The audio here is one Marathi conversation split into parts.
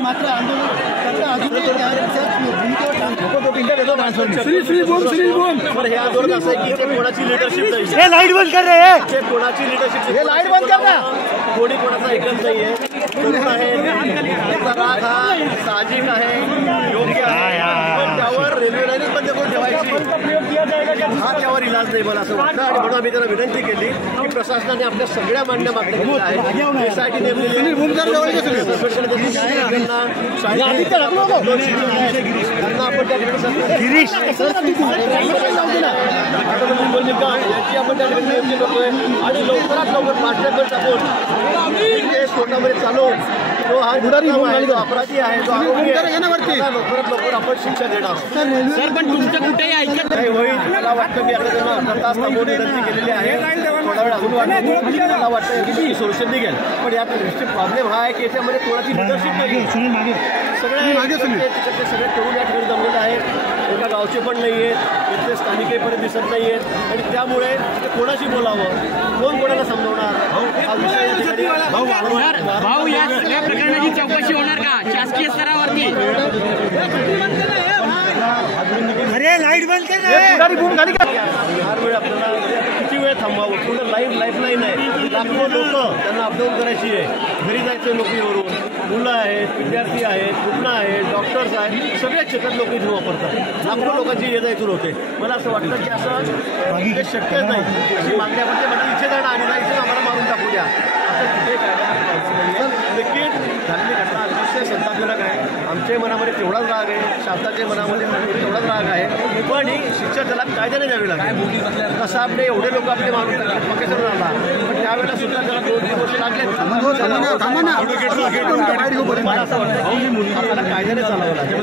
मात्र आंदोलन करता अजूनही हे आंदोलन असं आहे की इथे कोणाची लिडरशिप नाही, हे लाईट बंद कर रहे हैं, इथे कोणाची लिडरशिप, हे लाईट बंद कर ना, कोणी कोणाचा ऐकत नाहीये. तरुण आहे, त्याचा राग हा साहजिक आहे, योग्य आहे, पण त्यावर रेल्वे लाईनच बंद करून ठेवायची हा त्यावर इलाज नाही मला असं वाटतं. आणि म्हणून आम्ही त्यांना विनंती केली की प्रशासनाने आपल्या सगळ्या मान्य मागण्या केलेल्या आहेत. एसआयटी नेमलेली त्यांना आपण त्या गिरीश याची आपण त्या ठिकाणी करतोय आणि लवकरात लवकर मास्टर टाकून कोर्टामध्ये चालू तो हा अपराधी आहे, तो आरोपी आहे, लवकरात लवकर आपण शिक्षा देणार. सर पण तुमचं कुठेही ऐकत नाही होईल. मला वाटतं मी आता त्यांना अर्धा तास थांबवून विनंती केलेली आहे. थोडा वेळ अजून मला वाटतं की सोल्युशन निघेल. पण यात प्रॉब्लेम हा आहे की याच्यामध्ये कोणाची लिडरशिप नाही. सगळे तरुण या ठिकाणी जमलेले आहेत, एका गावचे पण नाही आहेत, इथले स्थानिकहीपर्यंत दिसत नाही आहेत आणि त्यामुळे कोणाशी बोलावं, कोण कोणाला समजवणार हा विषय या ठिकाणी. भाऊ या सगळ्या प्रकरणाची चौकशी होणार का शासकीय स्तरावरती? अरे लाईट बंद कर रहे हैं, हर वेळ आपल्याला किती वेळ थांबावं. पूर्ण लाईफलाईन आहे, लाखो लोक त्यांना अपडाऊन करायची आहे, घरी जायचं नोकरीवरून, मुलं आहेत, विद्यार्थी आहेत, रुग्ण आहेत, डॉक्टर्स आहेत, सगळ्या क्षेत्रात लोक इथे वापरतात. लाखो लोकांची ये जायचं होते. मला असं वाटतं की असं हे शक्य नाही. अशी मागण्या म्हणजे मला इथे जाणं आणि ना इथे आम्हाला मारून टाकू द्या असं कुठे काय नक्कीच झालेली घटना अतिशय संतापजनक आहे. आमच्याही मनामध्ये तेवढाच राग आहे, शासनाच्या मनामध्ये तेवढाच राग आहे. पण ही शिक्षा त्याला कायद्याने द्यावी लागेल. कसं आपले एवढे लोक आपले मारून टाकले पकेसर झाला, पण त्यावेळेला सुद्धा त्याला 2-3 वर्ष लागले. मला असं वाटतं आपल्याला कायद्याने चालावं लागेल.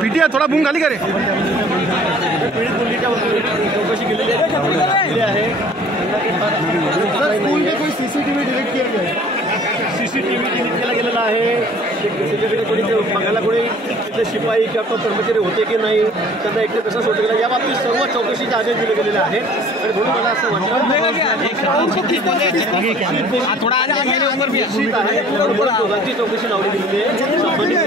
पीटी थोडा बूम खाली करे. पीडित मुलीच्या चौकशी केलेली आहे. स्कूल में कोई सीसीटीवी डिलीट किया गया है? सीसीटीव्ही डिलीट केला गेलेला आहे. त्याच्याकडे कोणी बघायला कोणी तिथले शिपाई किंवा कर्मचारी होते की नाही, त्यांना एकटे कसं सोडलं गेलं या बाबतीत सर्व चौकशीचे आदेश दिले गेलेले आहेत. आणि म्हणून मला असं वाटतं दोघांची चौकशी लावली गेलेली आहे. संबंधित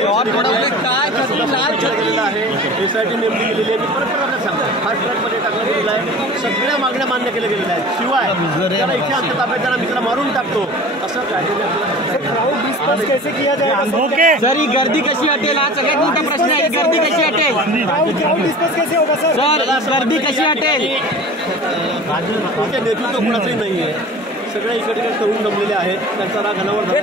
गेलेला आहे, एसआयटी नेमली गेलेली आहे. परत आपल्याला सांगतो फास्ट ट्रॅकमध्ये टाकला गेलेला आहे. सगळ्या मागण्या मान्य केल्या गेलेल्या आहेत. शिवाय त्याला इथे आमच्या ताब्यात त्याला मित्राला मारून टाकतो असं काय कैसे किया जाए. सर ही गर्दी कशी हटेल हा सगळ्यात मोठा प्रश्न आहे. गर्दी कशी हटेल सर, गर्दी कशी हटेल? नेतृत्व कोणाचंही नाही आहे. सगळ्या इकडे तरुण जमलेले आहेत, त्यांचा राग अनावर आहे.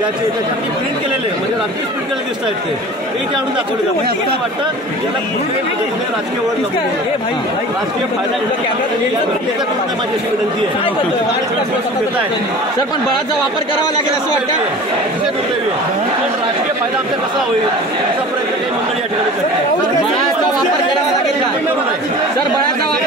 याचे प्रिंट केलेले म्हणजे राजकीय प्रिंट केलेले दिसत आहेत ते आणून दाखवले जातात. मला वाटतं याला राजकीय वर राजकीय फायदा माझी विनंती आहे. सर पण बळाचा वापर करावा लागेल असं वाटतं. पण राजकीय फायदा आमचा कसा होईल याचा प्रयत्न काही मंडळी या ठिकाणी करतात. बळाचा वापर करावा लागेल का सर? बळाचा वापर